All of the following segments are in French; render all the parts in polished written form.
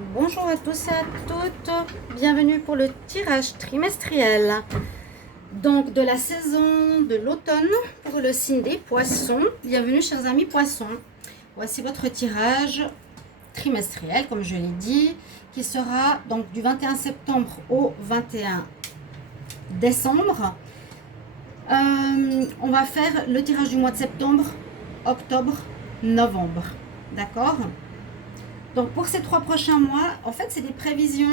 Bonjour à tous et à toutes, bienvenue pour le tirage trimestriel donc de la saison de l'automne pour le signe des poissons. Bienvenue chers amis poissons, voici votre tirage trimestriel comme je l'ai dit, qui sera donc du 21 septembre au 21 décembre. On va faire le tirage du mois de septembre, octobre, novembre, d'accord? Donc pour ces 3 prochains mois, en fait, c'est des prévisions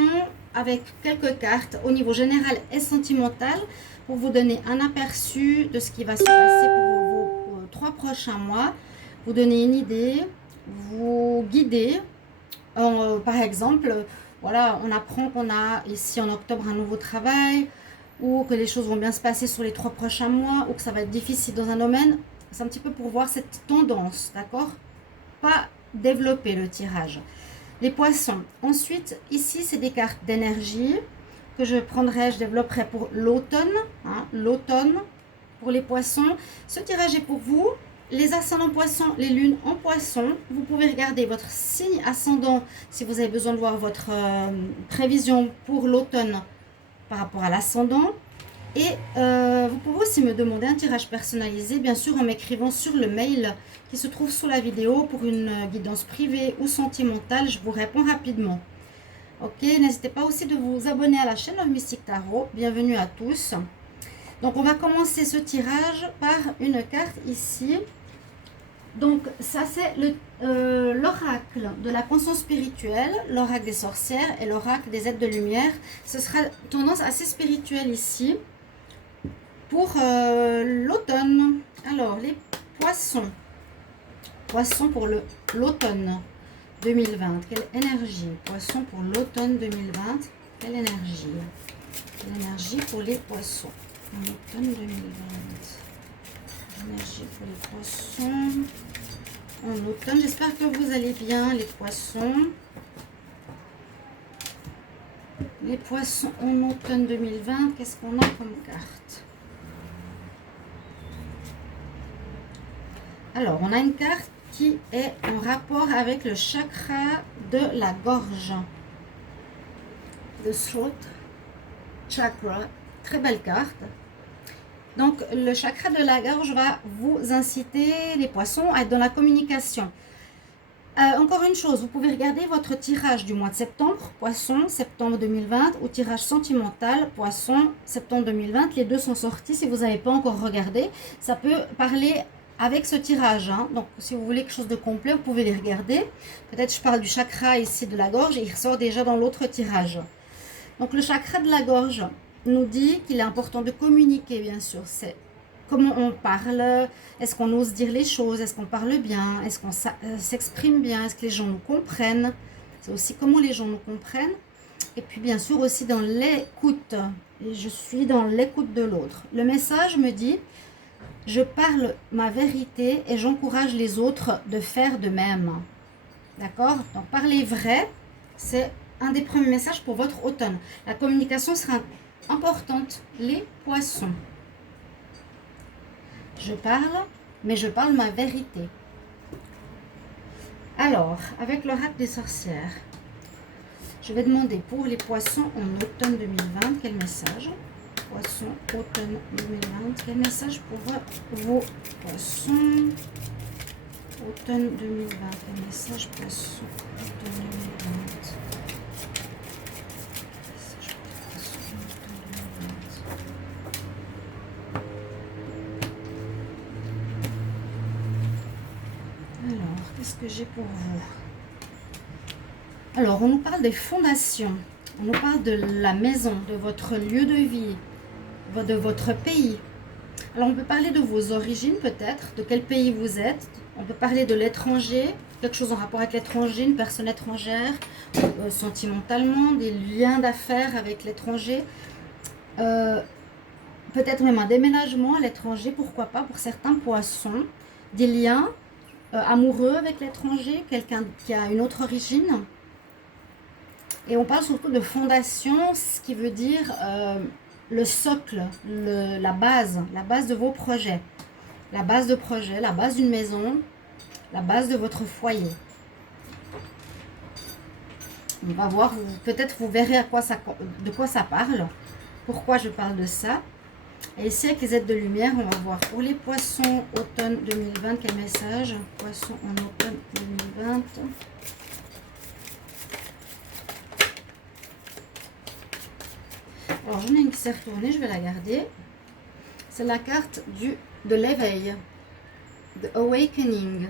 avec quelques cartes au niveau général et sentimental pour vous donner un aperçu de ce qui va se passer pour vos 3 prochains mois, vous donner une idée, vous guider. Par exemple, voilà, on apprend qu'on a ici en octobre un nouveau travail ou que les choses vont bien se passer sur les 3 prochains mois ou que ça va être difficile dans un domaine. C'est un petit peu pour voir cette tendance, d'accord? Pas développer le tirage. Les poissons. Ensuite, ici, c'est des cartes d'énergie que je prendrai, je développerai pour l'automne. L'automne pour les poissons. Ce tirage est pour vous. Les ascendants poissons, les lunes en poissons. Vous pouvez regarder votre signe ascendant si vous avez besoin de voir votre prévision pour l'automne par rapport à l'ascendant. Et vous pouvez aussi me demander un tirage personnalisé, bien sûr en m'écrivant sur le mail qui se trouve sous la vidéo pour une guidance privée ou sentimentale. Je vous réponds rapidement. Ok, n'hésitez pas aussi de vous abonner à la chaîne Love Mystic Tarot. Bienvenue à tous. Donc on va commencer ce tirage par une carte ici. Donc ça c'est l'oracle de la conscience spirituelle, l'oracle des sorcières et l'oracle des êtres de lumière. Ce sera tendance assez spirituelle ici. Pour l'automne, alors les poissons. Poissons pour l'automne 2020. Quelle énergie? Poissons pour l'automne 2020. Quelle énergie? Quelle énergie pour les poissons en automne 2020. Énergie pour les poissons en automne. J'espère que vous allez bien les poissons. Les poissons en automne 2020. Qu'est-ce qu'on a comme carte? Alors, on a une carte qui est en rapport avec le chakra de la gorge. The throat chakra. Très belle carte. Donc, le chakra de la gorge va vous inciter, les poissons, à être dans la communication. Encore une chose, vous pouvez regarder votre tirage du mois de septembre, poisson, septembre 2020, ou tirage sentimental, poisson, septembre 2020. Les deux sont sortis. Si vous n'avez pas encore regardé, ça peut parler avec ce tirage, donc si vous voulez quelque chose de complet, vous pouvez les regarder. Peut-être je parle du chakra ici de la gorge et il ressort déjà dans l'autre tirage. Donc le chakra de la gorge nous dit qu'il est important de communiquer, bien sûr. C'est comment on parle, est-ce qu'on ose dire les choses, est-ce qu'on parle bien, est-ce qu'on s'exprime bien, est-ce que les gens nous comprennent. C'est aussi comment les gens nous comprennent. Et puis bien sûr aussi dans l'écoute. Et je suis dans l'écoute de l'autre. Le message me dit... Je parle ma vérité et j'encourage les autres de faire de même. D'accord? Donc, parler vrai, c'est un des premiers messages pour votre automne. La communication sera importante. Les poissons. Je parle, mais je parle ma vérité. Alors, avec l'oracle des sorcières, je vais demander pour les poissons en automne 2020, quel message? Poisson, automne 2020. Quel message pour vos poissons? Automne 2020. Quel message poisson? Automne 2020. Message poisson, automne 2020. Alors, qu'est-ce que j'ai pour vous? Alors, on nous parle des fondations. On nous parle de la maison, de votre lieu de vie, de votre pays. Alors on peut parler de vos origines peut-être, de quel pays vous êtes. On peut parler de l'étranger, quelque chose en rapport avec l'étranger, une personne étrangère, sentimentalement, des liens d'affaires avec l'étranger. Peut-être même un déménagement à l'étranger, pourquoi pas pour certains poissons. Des liens amoureux avec l'étranger, quelqu'un qui a une autre origine. Et on parle surtout de fondation, ce qui veut dire le socle, la base de vos projets. La base de projet, la base d'une maison, la base de votre foyer. On va voir, peut-être vous verrez de quoi ça parle, pourquoi je parle de ça. Et ici, avec les aides de lumière, on va voir pour les poissons automne 2020, quel message? Poissons en automne 2020. Alors, j'en ai une qui s'est retournée, je vais la garder. C'est la carte de l'éveil, de Awakening.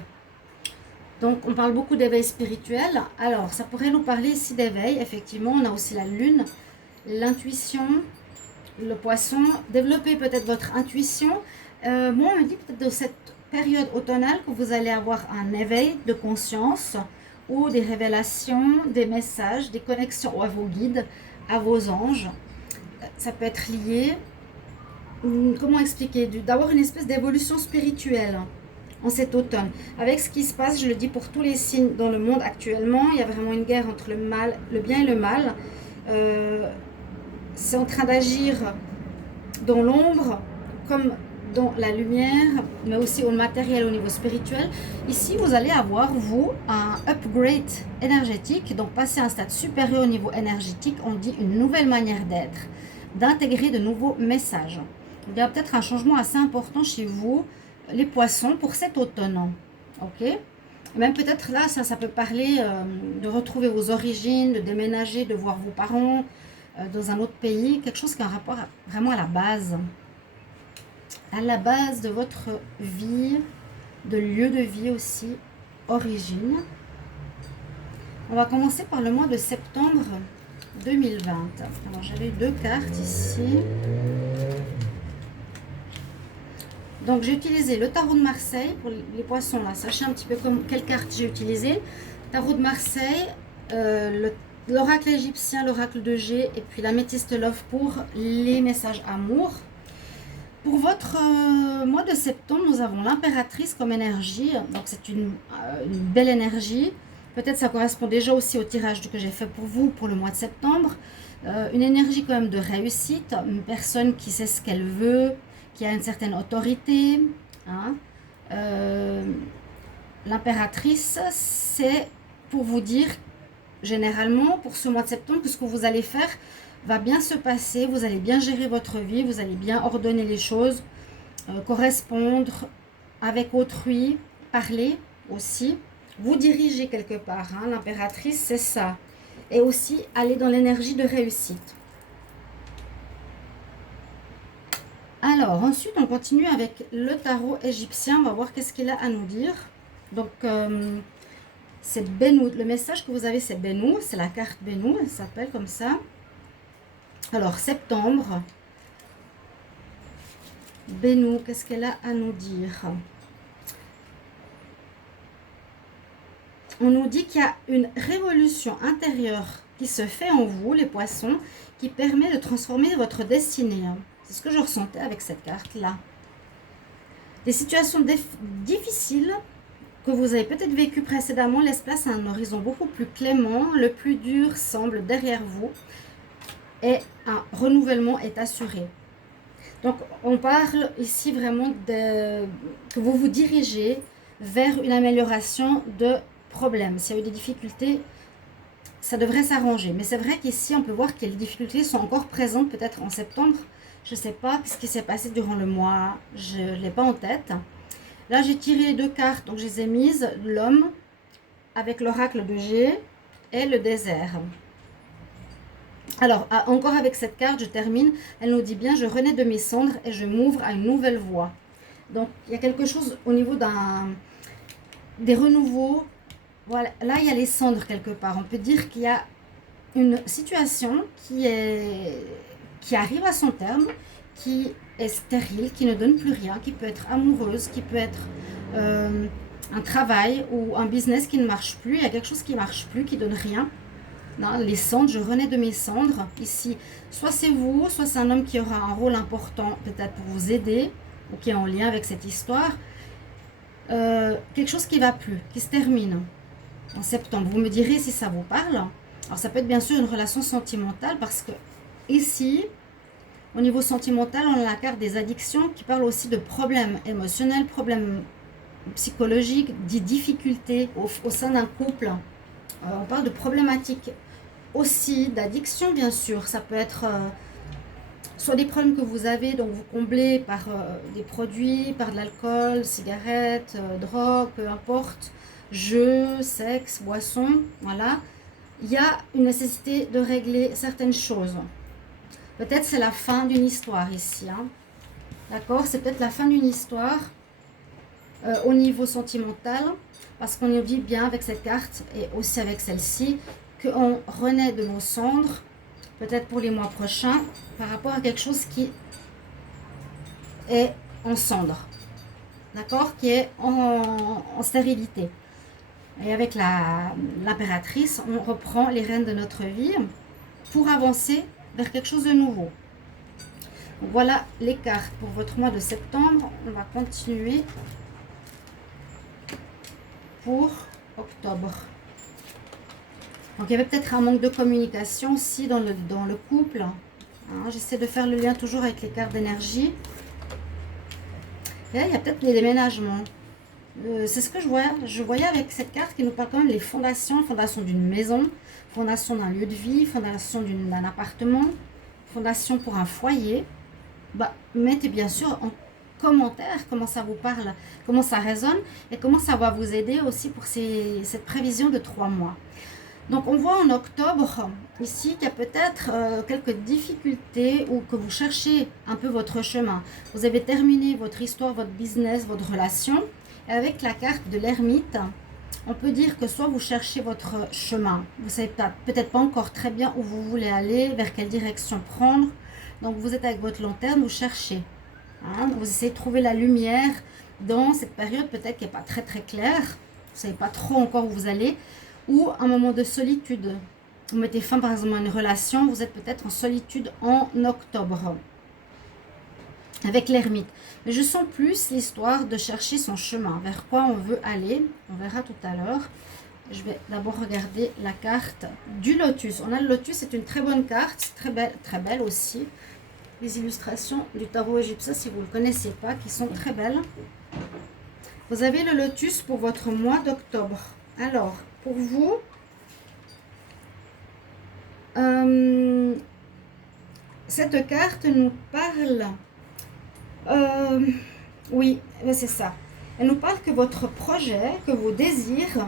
Donc, on parle beaucoup d'éveil spirituel. Alors, ça pourrait nous parler ici d'éveil. Effectivement, on a aussi la lune, l'intuition, le poisson. Développer peut-être votre intuition. Moi, on me dit peut-être de cette période automnale que vous allez avoir un éveil de conscience ou des révélations, des messages, des connexions à vos guides, à vos anges. Ça peut être lié, comment expliquer, d'avoir une espèce d'évolution spirituelle en cet automne. Avec ce qui se passe, je le dis pour tous les signes dans le monde actuellement, il y a vraiment une guerre entre le bien et le mal. C'est en train d'agir dans l'ombre comme dans la lumière, mais aussi au matériel, au niveau spirituel. Ici, vous allez avoir, vous, un upgrade énergétique, donc passer à un stade supérieur au niveau énergétique. On dit une nouvelle manière d'être, d'intégrer de nouveaux messages. Il y a peut-être un changement assez important chez vous, les poissons, pour cet automne. Ok? Même peut-être là, ça peut parler de retrouver vos origines, de déménager, de voir vos parents dans un autre pays, quelque chose qui a un rapport vraiment à la base de votre vie, de lieu de vie aussi, origine. On va commencer par le mois de septembre 2020. Alors j'avais deux cartes ici. Donc j'ai utilisé le tarot de Marseille pour les poissons là. Sachez un petit peu quelle carte j'ai utilisé. Tarot de Marseille, l'oracle égyptien, l'oracle de G et puis l'améthyste love pour les messages amour. Pour votre mois de septembre, nous avons l'impératrice comme énergie. Donc c'est une belle énergie. Peut-être ça correspond déjà aussi au tirage que j'ai fait pour vous pour le mois de septembre. Une énergie quand même de réussite. Une personne qui sait ce qu'elle veut, qui a une certaine autorité. Hein. L'impératrice, c'est pour vous dire, généralement, pour ce mois de septembre, que ce que vous allez faire va bien se passer, vous allez bien gérer votre vie, vous allez bien ordonner les choses, correspondre avec autrui, parler aussi, vous diriger quelque part. Hein. L'impératrice, c'est ça. Et aussi aller dans l'énergie de réussite. Alors, ensuite, on continue avec le tarot égyptien. On va voir qu'est-ce qu'il a à nous dire. Donc, c'est Benou. Le message que vous avez, c'est Benou. C'est la carte Benou. Elle s'appelle comme ça. Alors, septembre. Benou, qu'est-ce qu'elle a à nous dire? On nous dit qu'il y a une révolution intérieure qui se fait en vous, les poissons, qui permet de transformer votre destinée. C'est ce que je ressentais avec cette carte-là. Des situations difficiles que vous avez peut-être vécues précédemment laissent place à un horizon beaucoup plus clément. Le plus dur semble derrière vous et un renouvellement est assuré. Donc, on parle ici vraiment que vous vous dirigez vers une amélioration de problèmes. S'il y a eu des difficultés, ça devrait s'arranger. Mais c'est vrai qu'ici, on peut voir que les difficultés sont encore présentes peut-être en septembre. Je ne sais pas ce qui s'est passé durant le mois. Je ne l'ai pas en tête. Là, j'ai tiré les deux cartes. Donc, je les ai mises. L'homme avec l'oracle de G et le désert. Alors, encore avec cette carte, je termine. Elle nous dit bien, je renais de mes cendres et je m'ouvre à une nouvelle voie. Donc, il y a quelque chose au niveau des renouveaux. Voilà, là, il y a les cendres quelque part. On peut dire qu'il y a une situation qui arrive à son terme, qui est stérile, qui ne donne plus rien, qui peut être amoureuse, qui peut être un travail ou un business qui ne marche plus. Il y a quelque chose qui ne marche plus, qui ne donne rien. Non, les cendres, je renais de mes cendres. Ici, soit c'est vous, soit c'est un homme qui aura un rôle important peut-être pour vous aider, ou qui est en lien avec cette histoire. Quelque chose qui ne va plus, qui se termine en septembre. Vous me direz si ça vous parle. Alors ça peut être bien sûr une relation sentimentale parce que ici, au niveau sentimental, on a la carte des addictions qui parle aussi de problèmes émotionnels, problèmes psychologiques, des difficultés au sein d'un couple. On parle de problématiques aussi d'addiction, bien sûr. Ça peut être soit des problèmes que vous avez, donc vous comblez par des produits, par de l'alcool, cigarettes, drogue, peu importe, jeux, sexe, boissons, voilà. Il y a une nécessité de régler certaines choses. Peut-être c'est la fin d'une histoire ici, hein. D'accord? C'est peut-être la fin d'une histoire au niveau sentimental, parce qu'on nous dit bien avec cette carte et aussi avec celle-ci qu'on renaît de nos cendres, peut-être pour les mois prochains, par rapport à quelque chose qui est en cendres, d'accord? Qui est en stérilité. Et avec l'impératrice, on reprend les rênes de notre vie pour avancer vers quelque chose de nouveau. Donc voilà les cartes pour votre mois de septembre. On va continuer pour octobre. Donc il y avait peut-être un manque de communication aussi dans le couple. Hein, j'essaie de faire le lien toujours avec les cartes d'énergie. Et là, il y a peut-être les déménagements. C'est ce que je voyais. Je voyais avec cette carte qui nous parle quand même les fondations. Fondation d'une maison, fondation d'un lieu de vie, fondation d'un appartement, fondation pour un foyer. Bah, mettez bien sûr en commentaire comment ça vous parle, comment ça résonne et comment ça va vous aider aussi pour cette prévision de 3 mois. Donc on voit en octobre ici qu'il y a peut-être quelques difficultés ou que vous cherchez un peu votre chemin. Vous avez terminé votre histoire, votre business, votre relation. Et avec la carte de l'ermite, on peut dire que soit vous cherchez votre chemin. Vous ne savez peut-être pas encore très bien où vous voulez aller, vers quelle direction prendre. Donc vous êtes avec votre lanterne, vous cherchez. Hein, vous essayez de trouver la lumière dans cette période peut-être qui n'est pas très très claire. Vous ne savez pas trop encore où vous allez. Ou un moment de solitude. Vous mettez fin par exemple à une relation, vous êtes peut-être en solitude en octobre. Avec l'ermite. Mais je sens plus l'histoire de chercher son chemin, vers quoi on veut aller. On verra tout à l'heure. Je vais d'abord regarder la carte du lotus. On a le lotus, c'est une très bonne carte, très belle aussi. Les illustrations du tarot égyptien, si vous ne le connaissez pas, qui sont très belles. Vous avez le lotus pour votre mois d'octobre. Alors, pour vous, cette carte nous parle, oui, c'est ça. Elle nous parle que votre projet, que vos désirs,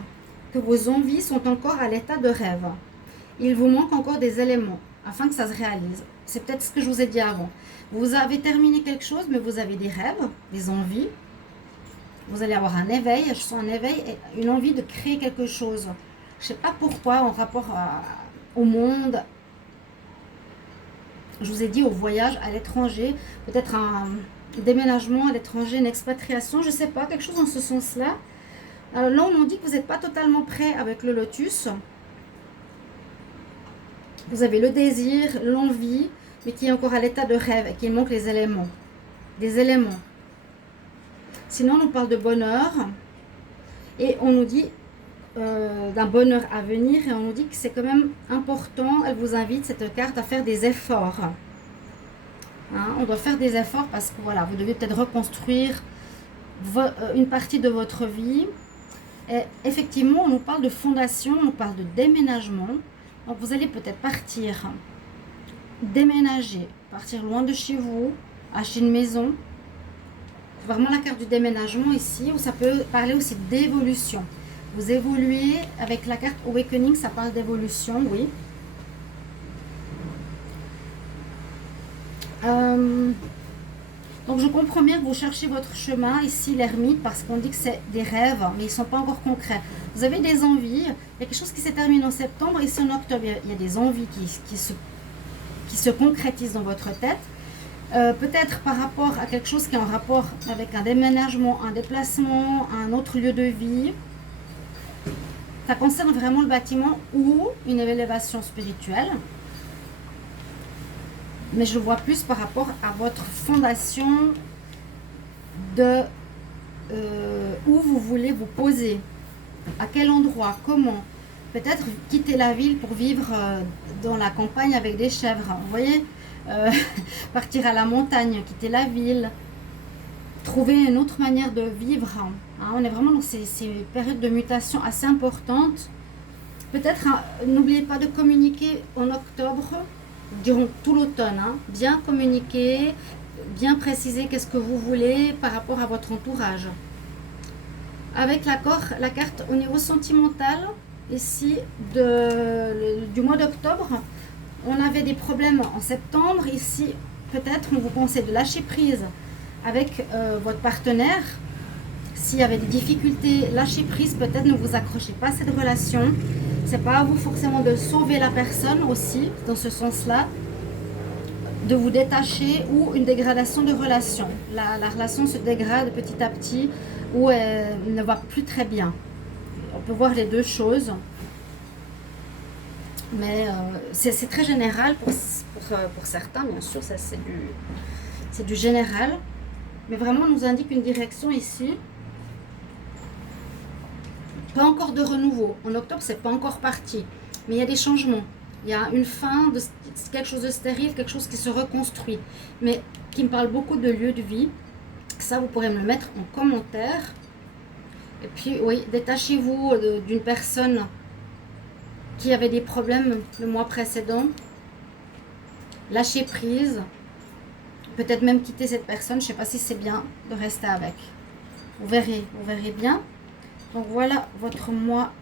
que vos envies sont encore à l'état de rêve. Il vous manque encore des éléments afin que ça se réalise. C'est peut-être ce que je vous ai dit avant. Vous avez terminé quelque chose, mais vous avez des rêves, des envies. Vous allez avoir un éveil, je sens un éveil et une envie de créer quelque chose. Je ne sais pas pourquoi, en rapport au monde. Je vous ai dit au voyage à l'étranger, peut-être un déménagement à l'étranger, une expatriation, je ne sais pas, quelque chose dans ce sens-là. Alors là, on nous dit que vous n'êtes pas totalement prêt avec le lotus. Vous avez le désir, l'envie, mais qui est encore à l'état de rêve et qu'il manque les éléments. Des éléments. Sinon, on nous parle de bonheur et on nous dit d'un bonheur à venir et on nous dit que c'est quand même important. Elle vous invite, cette carte, à faire des efforts. Hein, on doit faire des efforts parce que voilà, vous devez peut-être reconstruire une partie de votre vie. Et effectivement, on nous parle de fondation, on nous parle de déménagement. Donc vous allez peut-être partir, déménager, partir loin de chez vous, acheter une maison. Vraiment la carte du déménagement ici, où ça peut parler aussi d'évolution. Vous évoluez avec la carte Awakening, ça parle d'évolution, oui. Donc je comprends bien que vous cherchez votre chemin ici, l'ermite, parce qu'on dit que c'est des rêves, mais ils ne sont pas encore concrets. Vous avez des envies, il y a quelque chose qui s'est terminé en septembre, ici en octobre, il y a des envies qui se concrétisent dans votre tête. Peut-être par rapport à quelque chose qui est en rapport avec un déménagement, un déplacement, un autre lieu de vie. Ça concerne vraiment le bâtiment ou une élévation spirituelle. Mais je vois plus par rapport à votre fondation de où vous voulez vous poser. À quel endroit, comment. Peut-être quitter la ville pour vivre dans la campagne avec des chèvres. Vous voyez, partir à la montagne, quitter la ville, trouver une autre manière de vivre. Hein, on est vraiment dans ces périodes de mutation assez importantes Peut-être, hein, n'oubliez pas de communiquer en octobre, durant tout l'automne, hein. Bien communiquer, bien préciser qu'est-ce que vous voulez par rapport à votre entourage. Avec la carte au niveau sentimental, ici, du mois d'octobre, on avait des problèmes en septembre. Ici, peut-être, on vous conseille de lâcher prise avec votre partenaire. S'il y avait des difficultés, lâchez prise, peut-être ne vous accrochez pas à cette relation. C'est pas à vous forcément de sauver la personne aussi, dans ce sens-là, de vous détacher ou une dégradation de relation. La relation se dégrade petit à petit ou elle ne va plus très bien. On peut voir les deux choses. Mais c'est très général pour certains, bien sûr, ça c'est du général. Mais vraiment, on nous indique une direction ici. Pas encore de renouveau. En octobre, c'est pas encore parti. Mais il y a des changements. Il y a une fin de quelque chose de stérile, quelque chose qui se reconstruit. Mais qui me parle beaucoup de lieu de vie. Ça, vous pourrez me le mettre en commentaire. Et puis, oui, détachez-vous d'une personne qui avait des problèmes le mois précédent. Lâchez prise. Peut-être même quitter cette personne. Je ne sais pas si c'est bien de rester avec. Vous verrez bien. Donc voilà votre mois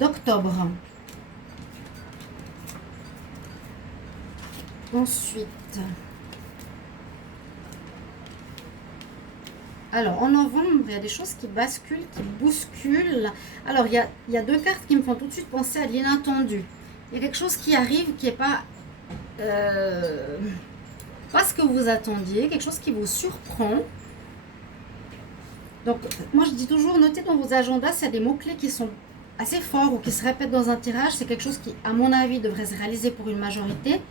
d'octobre. Ensuite, alors en novembre, il y a des choses qui basculent, qui bousculent. Alors il y a deux cartes qui me font tout de suite penser à l'inattendu. Il y a quelque chose qui arrive qui n'est pas ce que vous attendiez, quelque chose qui vous surprend. Donc, moi je dis toujours, notez dans vos agendas s'il y a des mots-clés qui sont assez forts ou qui se répètent dans un tirage. C'est quelque chose qui, à mon avis, devrait se réaliser pour une majorité.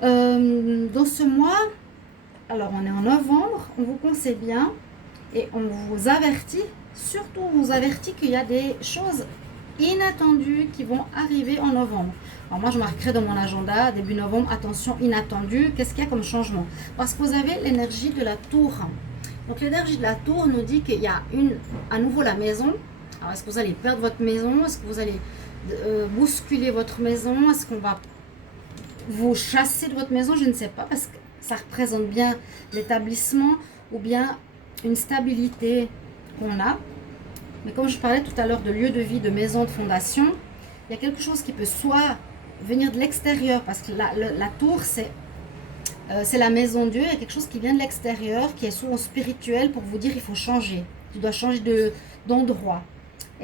Dans ce mois, alors on est en novembre, on vous conseille bien et on vous avertit, surtout on vous avertit qu'il y a des choses inattendues qui vont arriver en novembre. Alors moi je marquerai dans mon agenda, début novembre, attention inattendu, qu'est-ce qu'il y a comme changement? Parce que vous avez l'énergie de la tour. Donc l'énergie de la tour nous dit qu'il y a à nouveau la maison. Alors est-ce que vous allez perdre votre maison? Est-ce que vous allez bousculer votre maison? Est-ce qu'on va vous chasser de votre maison? Je ne sais pas, parce que ça représente bien l'établissement ou bien une stabilité qu'on a. Mais comme je parlais tout à l'heure de lieu de vie, de maison, de fondation, il y a quelque chose qui peut soit venir de l'extérieur, parce que la tour c'est la maison Dieu. Il y a quelque chose qui vient de l'extérieur, qui est souvent spirituel, pour vous dire il faut changer. Tu dois changer d'endroit.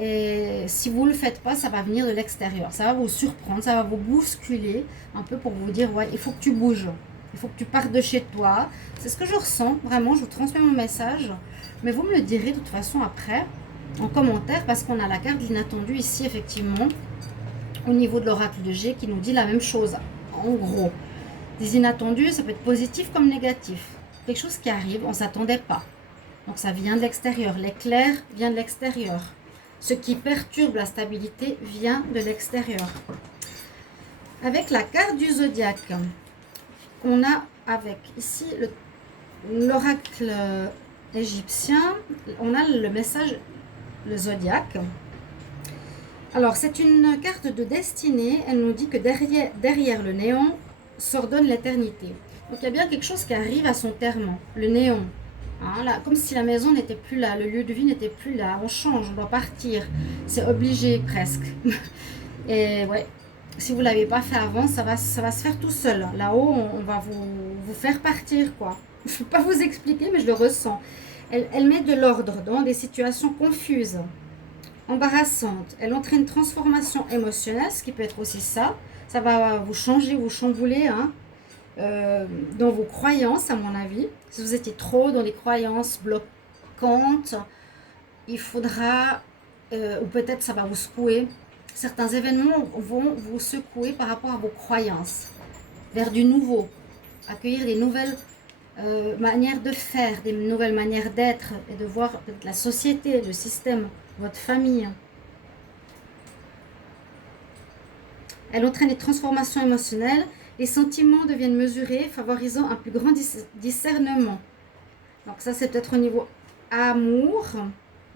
Et si vous ne le faites pas, ça va venir de l'extérieur. Ça va vous surprendre, ça va vous bousculer un peu pour vous dire ouais, il faut que tu bouges. Il faut que tu partes de chez toi. C'est ce que je ressens, vraiment. Je vous transmets mon message. Mais vous me le direz de toute façon après, en commentaire, parce qu'on a la carte de l'inattendu ici, effectivement, au niveau de l'oracle de G, qui nous dit la même chose. En gros, des inattendus, ça peut être positif comme négatif. Quelque chose qui arrive, on ne s'attendait pas. Donc ça vient de l'extérieur. L'éclair vient de l'extérieur. Ce qui perturbe la stabilité vient de l'extérieur. Avec la carte du zodiaque, on a avec ici l'oracle égyptien, on a le message, le zodiaque. Alors c'est une carte de destinée, elle nous dit que derrière le néant s'ordonne l'éternité. Donc il y a bien quelque chose qui arrive à son terme, le néant. Hein, là, comme si la maison n'était plus là, le lieu de vie n'était plus là, on change, on doit partir, c'est obligé presque. Et ouais, si vous ne l'avez pas fait avant, ça va se faire tout seul. Là-haut, on va vous faire partir, quoi. Je ne peux pas vous expliquer, mais je le ressens. Elle met de l'ordre dans des situations confuses, embarrassantes. Elle entraîne une transformation émotionnelle, ce qui peut être aussi ça. Ça va vous changer, vous chambouler, hein. Dans vos croyances, à mon avis. Si vous étiez trop dans les croyances bloquantes, il faudra, ou peut-être ça va vous secouer. Certains événements vont vous secouer par rapport à vos croyances, vers du nouveau, accueillir des nouvelles manières de faire, des nouvelles manières d'être et de voir la société, le système, votre famille. Elle entraîne des transformations émotionnelles. Les sentiments deviennent mesurés, favorisant un plus grand discernement. Donc ça, c'est peut-être au niveau amour.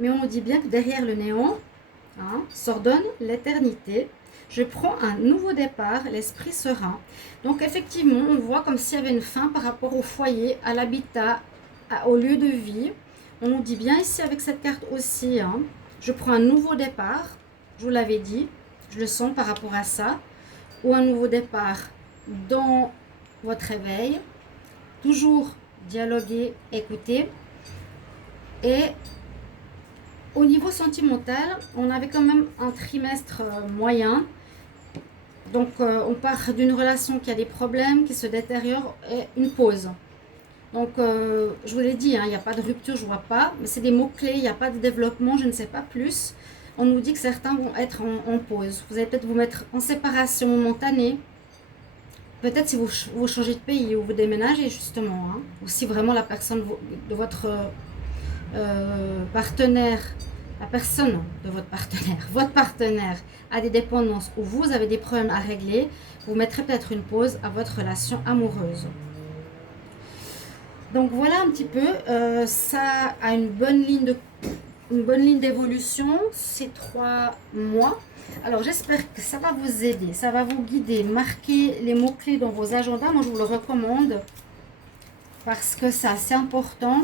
Mais on nous dit bien que derrière le néant, hein, s'ordonne l'éternité. Je prends un nouveau départ, l'esprit serein. Donc effectivement, on voit comme s'il y avait une fin par rapport au foyer, à l'habitat, au lieu de vie. On nous dit bien ici avec cette carte aussi, hein, je prends un nouveau départ, je vous l'avais dit, je le sens par rapport à ça, ou un nouveau départ dans votre réveil. Toujours dialoguer, écouter. Et au niveau sentimental, on avait quand même un trimestre moyen. Donc on part d'une relation qui a des problèmes, qui se détériore, et une pause. Donc je vous l'ai dit, hein, il n'y a pas de rupture, je ne vois pas, mais c'est des mots-clés, il n'y a pas de développement, je ne sais pas plus. On nous dit que certains vont être en pause. Vous allez peut-être vous mettre en séparation momentanée. Peut-être si vous changez de pays ou vous déménagez justement, hein, ou si vraiment la personne de votre partenaire, la personne de votre partenaire, votre partenaire a des dépendances ou vous avez des problèmes à régler, vous mettrez peut-être une pause à votre relation amoureuse. Donc voilà un petit peu, ça a une bonne ligne d'évolution ces 3 mois. Alors j'espère que ça va vous aider, ça va vous guider. Marquez les mots-clés dans vos agendas, moi je vous le recommande parce que c'est assez important.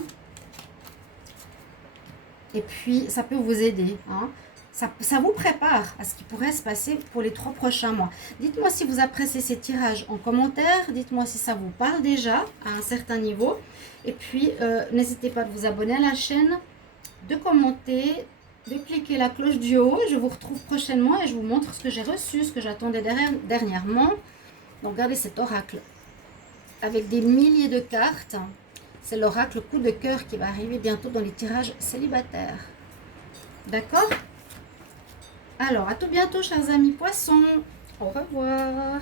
Et puis ça peut vous aider, hein. Ça vous prépare à ce qui pourrait se passer pour les 3 prochains mois. Dites-moi si vous appréciez ces tirages en commentaire. Dites-moi si ça vous parle déjà à un certain niveau. Et puis, n'hésitez pas à vous abonner à la chaîne, de commenter, de cliquer la cloche du haut. Je vous retrouve prochainement et je vous montre ce que j'ai reçu, ce que j'attendais dernièrement. Donc, regardez cet oracle avec des milliers de cartes. C'est l'oracle coup de cœur qui va arriver bientôt dans les tirages célibataires. D'accord ? Alors, à tout bientôt, chers amis poissons. Au revoir.